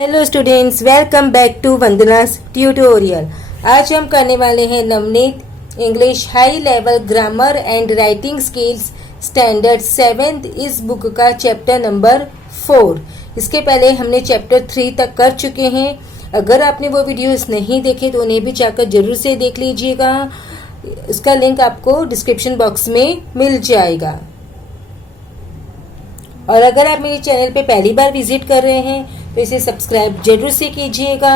Hello students, welcome back to Vandana's tutorial. आज हम करने वाले हैं Navneet English high level grammar and writing skills standard 7th इस बुक का चैप्टर नंबर 4। इसके पहले हमने चैप्टर 3 तक कर चुके हैं। अगर आपने वो वीडियोस नहीं देखे तो उन्हें भी जाकर जरूर से देख लीजिएगा। उसका लिंक आपको डिस्क्रिप्शन बॉक्स में मिल जाएगा। और अगर आप मेरे चैनल पे पहली बार विजिट कर रहे हैं तो इसे सब्सक्राइब जरूर से कीजिएगा,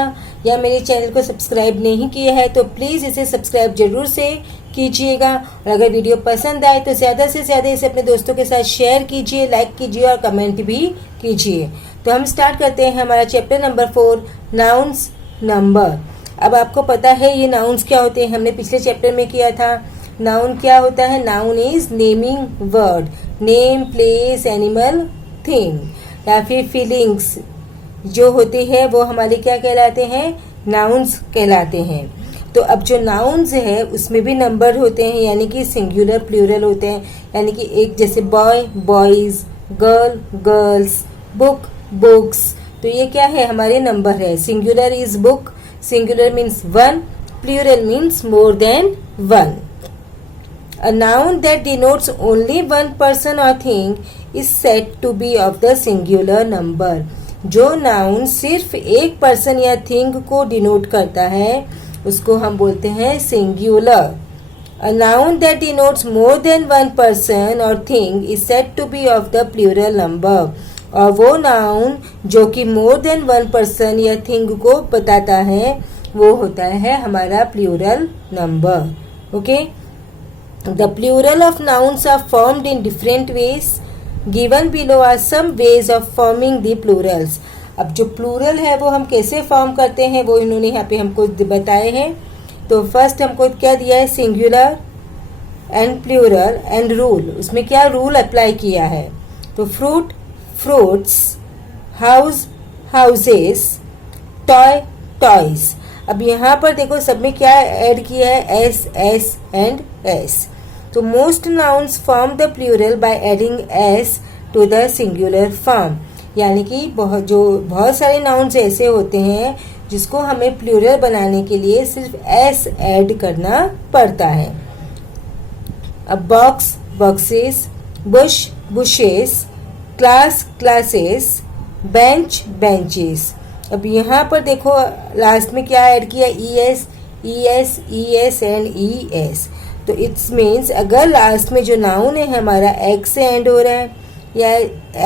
या मेरे चैनल को सब्सक्राइब नहीं किया है तो प्लीज़ इसे सब्सक्राइब जरूर से कीजिएगा। और अगर वीडियो पसंद आए तो ज़्यादा से ज़्यादा इसे अपने दोस्तों के साथ शेयर कीजिए, लाइक कीजिए और कमेंट भी कीजिए। तो हम स्टार्ट करते हैं हमारा चैप्टर नंबर 4, नाउन्स नंबर। अब आपको पता है ये नाउन्स क्या होते हैं, हमने पिछले चैप्टर में किया था। नाउन क्या होता है? Noun is naming word, name, place, animal, thing या फिर फीलिंग्स जो होती है वो हमारे क्या कहलाते हैं? नाउन्स कहलाते हैं। तो अब जो नाउन्स है उसमें भी नंबर होते हैं, यानी कि सिंगुलर प्लूरल होते हैं। यानी कि एक जैसे boy boys, girl girls, book books. तो ये क्या है? हमारे नंबर है। Singular is book, singular means one, plural means more than one. A noun that denotes only one person or thing is said to be of the singular number. जो noun सिर्फ एक person या thing को denote करता है उसको हम बोलते हैं singular. A noun that denotes more than one person or thing is said to be of the plural number. और वो नाउन जो कि more than one person या थिंग को बताता है वो होता है हमारा plural number. Okay, The plural of nouns are formed in different ways. Given below are some ways of forming the plurals. अब जो प्लूरल है वो हम कैसे फॉर्म करते हैं वो इन्होंने यहाँ पे हमको बताए हैं। तो फर्स्ट हमको क्या दिया है? Singular and plural and rule. उसमें क्या रूल अप्लाई किया है? तो fruit fruits, house houses, toy toys. अब यहाँ पर देखो सब में क्या ऐड किया है? S S and S. तो most nouns form the plural by adding S to the singular form. यानी कि बहुत सारे नाउन्स ऐसे होते हैं जिसको हमें प्लूरल बनाने के लिए सिर्फ एस ऐड करना पड़ता है। अब box boxes, Bush bushes, class classes, bench benches. अब यहाँ पर देखो लास्ट में क्या ऐड किया? E S E S E S and E S. तो इट्स मीन्स अगर लास्ट में जो नाउन है हमारा एक्स से एंड हो रहा है या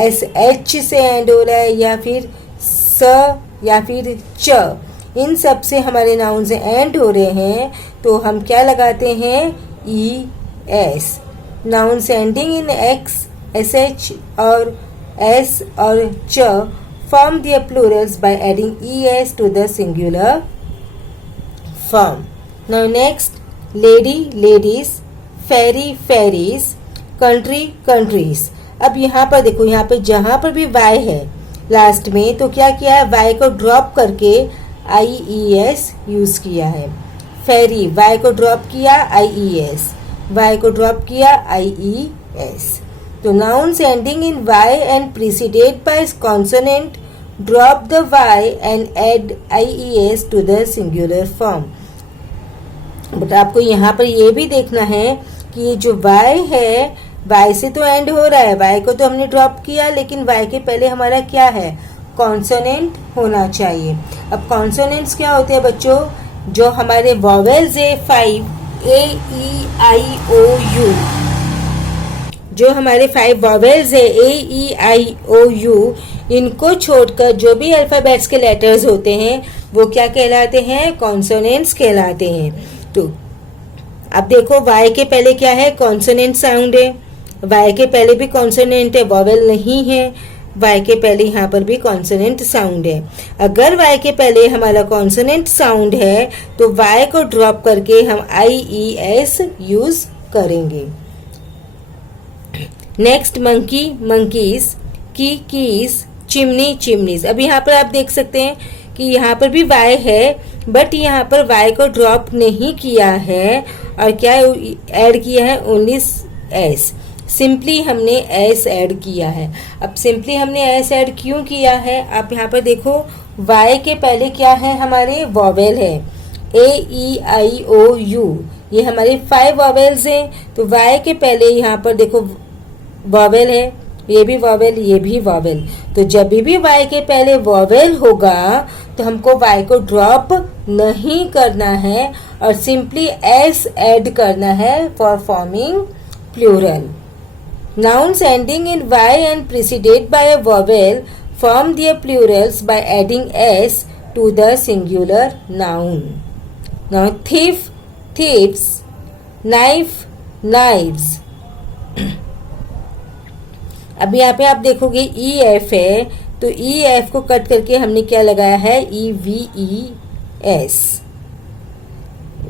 एस एच से एंड हो रहा है या फिर स या फिर च, इन सब से हमारे नाउन से एंड हो रहे हैं तो हम क्या लगाते हैं? E S. नाउन से ending in x, S H और एस और च form their plurals by adding es to the singular form. Now next, lady ladies, fairy fairies, country countries. अब यहाँ पर देखो, यहाँ पे जहाँ पर भी y है लास्ट में तो क्या किया है? y को ड्रॉप करके ies यूज किया है। फेरी y को ड्रॉप किया ies, y को ड्रॉप किया ies। तो nouns ending in y and preceded by consonant drop the y and add ies to the singular form. But आपको यहाँ पर ये भी देखना है कि ये जो y है y से तो एंड हो रहा है, y को तो हमने ड्रॉप किया लेकिन y के पहले हमारा क्या है? कॉन्सोनेंट होना चाहिए। अब कॉन्सोनेंट्स क्या होते हैं बच्चों? जो हमारे वॉवेल्स है 5 ए ई आई ओ यू, जो हमारे 5 वॉवेल्स है ए ई आई ओ यू, इनको छोड़कर जो भी अल्फाबेट्स के लेटर्स होते हैं वो क्या कहलाते हैं? कॉन्सोनेंट्स कहलाते हैं। तो अब देखो y के पहले क्या है? कॉन्सोनेंट साउंड है। y के पहले भी कॉन्सोनेंट है, वॉवेल नहीं है। y के पहले यहाँ पर भी कॉन्सोनेंट साउंड है। अगर y के पहले हमारा कॉन्सोनेंट साउंड है तो y को ड्रॉप करके हम ies यूज करेंगे। नेक्स्ट, मंकी मंकीज, की कीज, चिमनी चिमनीज। अब यहाँ पर आप देख सकते हैं कि यहाँ पर भी y है बट यहाँ पर y को ड्रॉप नहीं किया है और क्या ऐड किया है? Only s। सिंपली हमने एस ऐड किया है। अब सिंपली हमने एस ऐड क्यों किया है? आप यहाँ पर देखो वाई के पहले क्या है, हमारे वॉवेल है, AEIOU, ये हमारे 5 वॉवेल्स हैं। तो वाई के पहले यहाँ पर देखो वॉवेल है, ये भी वॉवेल, ये भी वॉवेल। तो जब भी वाई के पहले वॉवेल होगा तो हमको वाई को ड्रॉप नहीं करना है और सिंपली एस ऐड करना है for forming plural. Nouns ending in y and preceded by a vowel form their plurals by adding s to the singular noun. Now thief, thieves, knife, knives. अब यहाँ पे आप देखोगे EF है, तो EF को कट करके हमने क्या लगाया है, EVES।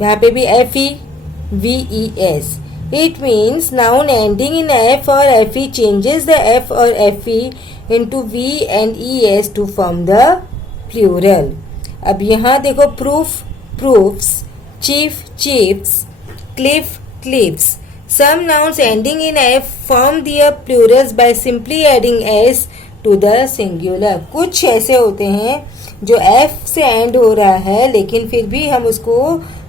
यहाँ पे भी FEVES। It means noun ending in F or FE changes the F or FE into V and ES to form the plural. अब यहाँ देखो proof, proofs, chief, chiefs, cliff, cliffs. Some nouns ending in F form their plurals by simply adding S to the singular. कुछ ऐसे होते हैं जो F से and हो रहा है लेकिन फिर भी हम उसको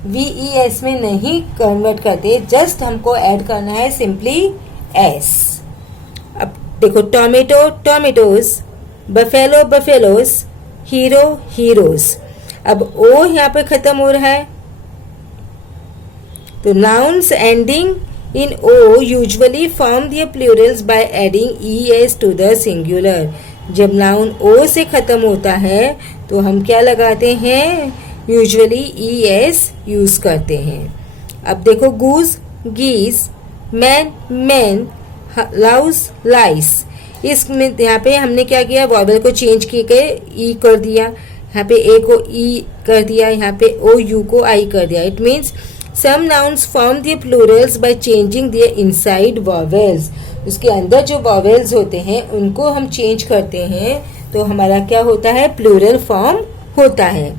VES में नहीं कन्वर्ट करते, जस्ट हमको ऐड करना है सिंपली S। अब देखो tomato, tomatoes, buffalo, buffaloes, hero, heroes. अब O यहाँ पे खत्म हो रहा है, तो nouns ending in O usually form their plurals by adding ES to the singular. जब नाउन O से खत्म होता है तो हम क्या लगाते हैं, यूजुअली ES यूज करते हैं। अब देखो गूज, गीज, मैन, मैन, लाउस, लाइस। इसमें यहाँ पे हमने क्या किया, वॉवेल को चेंज करके ई कर दिया, यहाँ पे ए को ई कर दिया, यहाँ पे ओ यू को आई कर दिया। It means some nouns form their plurals by changing their inside vowels. उसके अंदर जो वॉवेल्स होते हैं उनको हम चेंज करते हैं तो हमारा क्या होता है, प्लूरल फॉर्म होता है।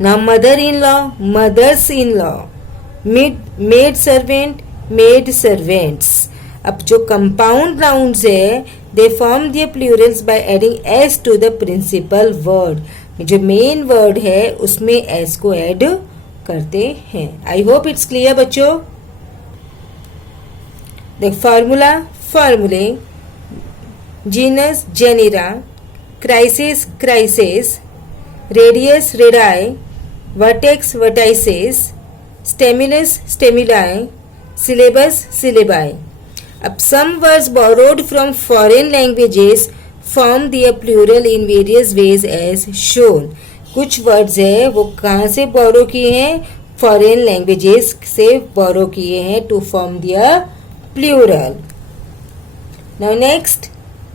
ना mother in law, mothers in law, maid servant, maid servants. अब जो कंपाउंड नाउन्स है they form their plurals by adding S to the principal word. जो मेन वर्ड है उसमें एस को ऐड करते हैं। आई होप इट्स क्लियर बच्चों। देख formula, formulae, genus, genera, crisis, crises, radius, radii, vertex, vertices, stimulus, stimuli, syllabus, syllabi. अब some words borrowed from foreign languages form their plural in various ways as shown. कुछ words है वो कहाँ से borrow किए हैं, फॉरेन लैंग्वेजेस से borrow किए हैं to form their plural. Now next,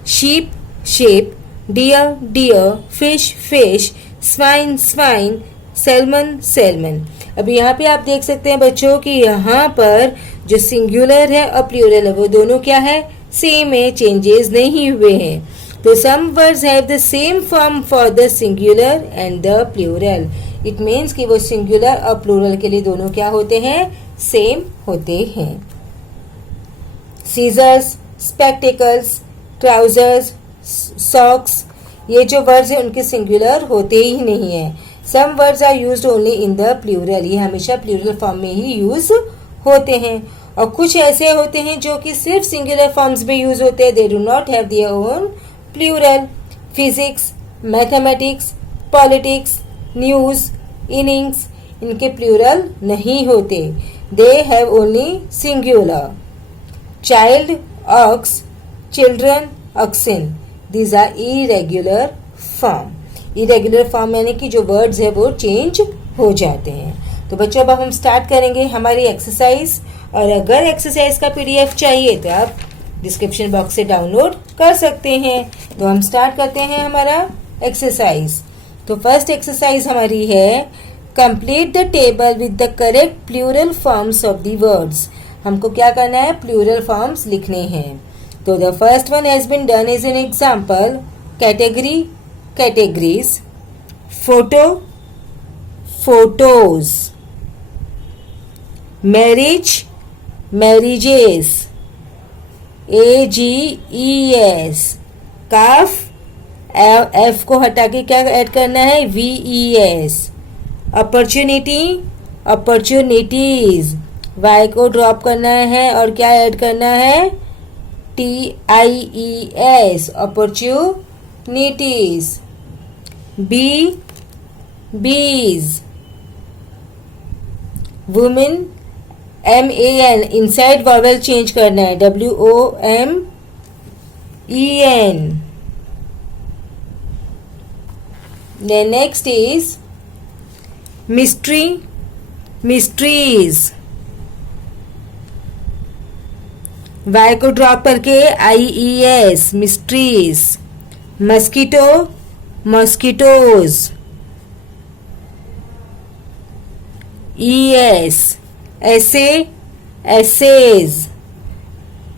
sheep, sheep, deer, deer, fish, fish, swine, swine, salmon, salmon. अब यहाँ पे आप देख सकते हैं बच्चों कि यहाँ पर जो सिंगुलर है और प्लूरल है वो दोनों क्या है, सेम है, चेंजेस नहीं हुए हैं। तो some words have the same form for the singular and the plural. It means कि वो singular और plural के लिए दोनों क्या होते हैं, सेम होते हैं। Scissors, spectacles, trousers, socks, ये जो words हैं उनके singular होते ही नहीं है। Some words are used only in the plural. ये हमेशा plural form में ही use होते हैं और कुछ ऐसे होते हैं जो कि सिर्फ singular forms में use होते हैं। They do not have their own plural. Physics, mathematics, politics, news, innings, इनके प्लूरल नहीं होते, they have only singular. Child, ox, children, oxen, these are irregular form. Irregular form यानी कि जो वर्ड्स है वो चेंज हो जाते हैं। तो बच्चों अब हम स्टार्ट करेंगे हमारी एक्सरसाइज, और अगर एक्सरसाइज का PDF चाहिए तो आप डिस्क्रिप्शन बॉक्स से डाउनलोड कर सकते हैं। तो हम स्टार्ट करते हैं हमारा एक्सरसाइज। तो फर्स्ट एक्सरसाइज हमारी है complete the table with the correct plural forms of the words. हमको क्या करना है, प्लूरल फॉर्म्स लिखने हैं। तो the first one has been done as an example, category, categories, photo, photos, marriage, marriages, AGES, calf, F को हटा के क्या ऐड करना है, VES। अपॉर्चुनिटी, अपॉर्चुनिटीज, वाई को ड्रॉप करना है और क्या ऐड करना है, TIES, opportunities. Bee, bees, women, MAN, inside vowel change करना है, WOMEN। Then next is mystery, mysteries, Y को ड्रॉप करके IES, mysteries। Mosquito, mosquitoes, ES। Essay, essays,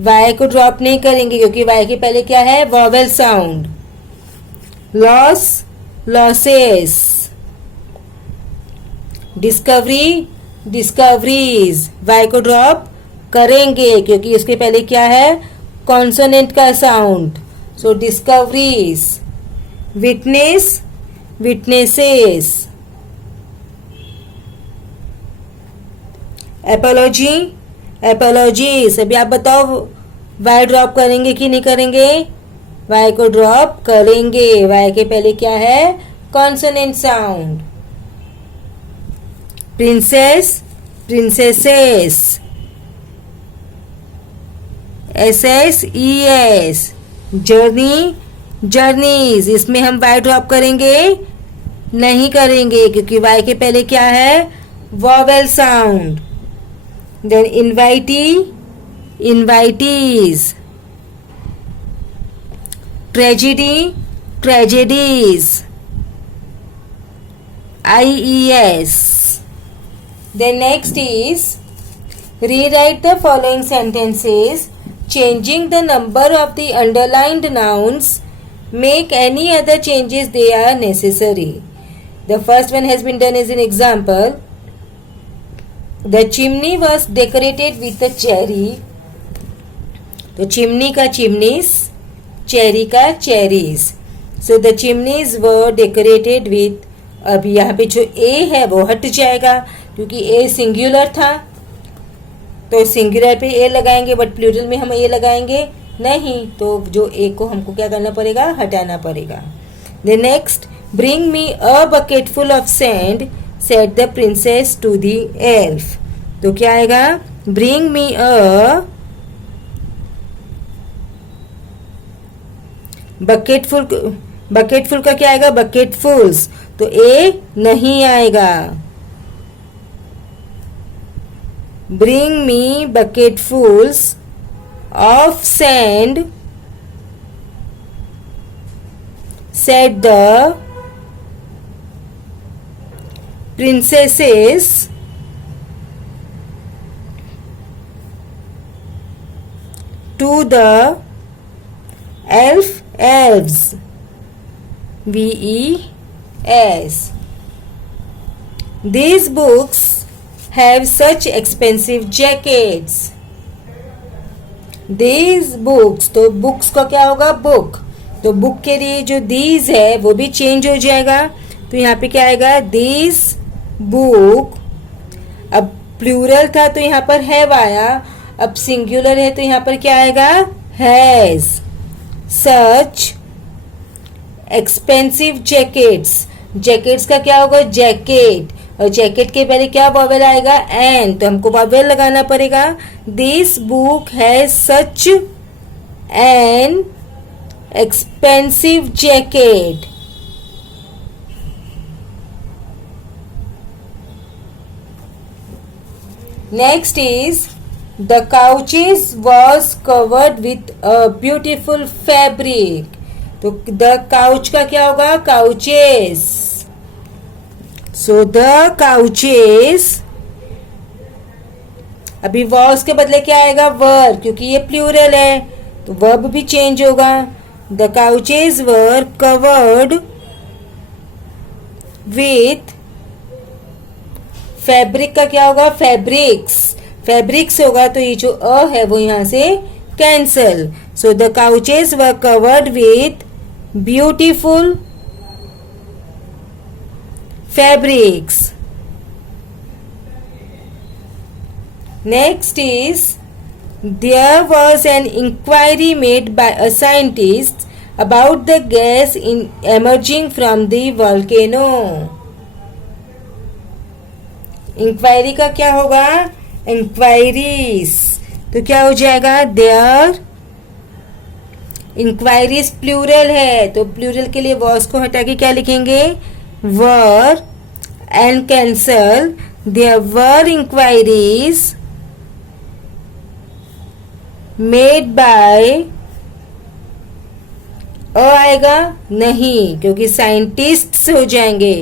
Y को ड्रॉप नहीं करेंगे क्योंकि वाई के पहले क्या है, vowel sound. Loss, losses. Discovery, discoveries, Y को ड्रॉप करेंगे क्योंकि उसके पहले क्या है, कॉन्सोनेंट का sound, so discoveries. Witness, witnesses. Apology, apologies. अभी आप बताओ वाई ड्रॉप करेंगे कि नहीं करेंगे, वाई को ड्रॉप करेंगे, वाई के पहले क्या है, consonant sound. Princess, princesses, SSES। Journey, journeys, इसमें हम वाई ड्रॉप करेंगे, नहीं करेंगे क्योंकि वाई के पहले क्या है, vowel sound. Then invitee, invitees. Tragedy, tragedies, IES। Then next is rewrite the following sentences changing the number of the underlined nouns, make any other changes they are necessary. The first one has been done as an example. The chimney was decorated with a cherry. तो chimney का chimneys, cherry का cherries. So the chimneys were decorated with, अब यहाँ पे जो ए है वो हट जाएगा क्योंकि ए सिंगुलर था, तो सिंगुलर पे ए लगाएंगे बट प्लूरल में हम ए लगाएंगे नहीं, तो जो ए को हमको क्या करना पड़ेगा, हटाना पड़ेगा। The next, bring me a bucket full of sand, said the princess to the elf. तो क्या आएगा, ब्रिंग मी अ बकेटफुल, बकेटफुल का क्या आएगा, बकेटफुल्स, तो ए नहीं आएगा। Bring me bucketfuls of sand, said the princesses to the elf, elves, VES. These books have such expensive jackets. These books, तो books का क्या होगा, book, तो book के लिए जो these है वो भी change हो जाएगा, तो यहाँ पे क्या आएगा, these book। अब plural था तो यहाँ पर have आया, अब singular है तो यहाँ पर क्या आएगा, has। Such expensive jackets, jackets का क्या होगा, जैकेट, और जैकेट के पहले क्या वॉवेल आएगा, एन, तो हमको वॉवेल लगाना पड़ेगा। This book has such an expensive jacket. Next is The couches was covered with a beautiful fabric. तो the couch का क्या होगा, couches. So the couches, अभी was के बदले क्या आएगा, were, क्योंकि ये plural है तो verb भी change होगा। The couches were covered with, fabric का क्या होगा, fabrics, फैब्रिक्स होगा तो ये जो अ है वो यहाँ से cancel. So the couches were covered with beautiful fabrics. Next is, there was an inquiry made by a scientist about the gas emerging from the volcano. Enquiry का क्या होगा? इंक्वायरीज. तो क्या हो जाएगा? देयर. इंक्वायरीज प्लूरल है, तो plural के लिए वॉस को हटा के क्या लिखेंगे? Were. And cancel. There were inquiries made by. आएगा नहीं, क्योंकि साइंटिस्ट्स हो जाएंगे.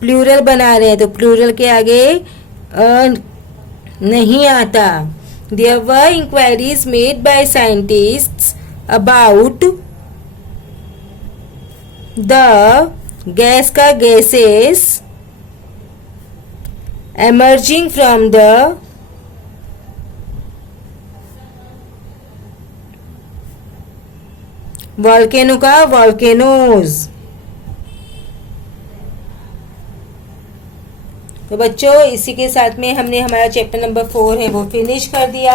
प्लूरल बना रहे हैं तो प्लूरल के आगे नहीं आता. There were inquiries made by scientists about the gas का gases emerging from the volcano का volcanoes. तो बच्चों, इसी के साथ में हमने हमारा चैप्टर नंबर 4 है वो फिनिश कर दिया.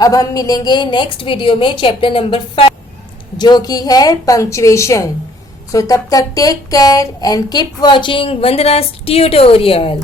अब हम मिलेंगे नेक्स्ट वीडियो में चैप्टर नंबर 5, जो कि है पंक्चुएशन. सो तब तक take care and keep watching Vandana's tutorial.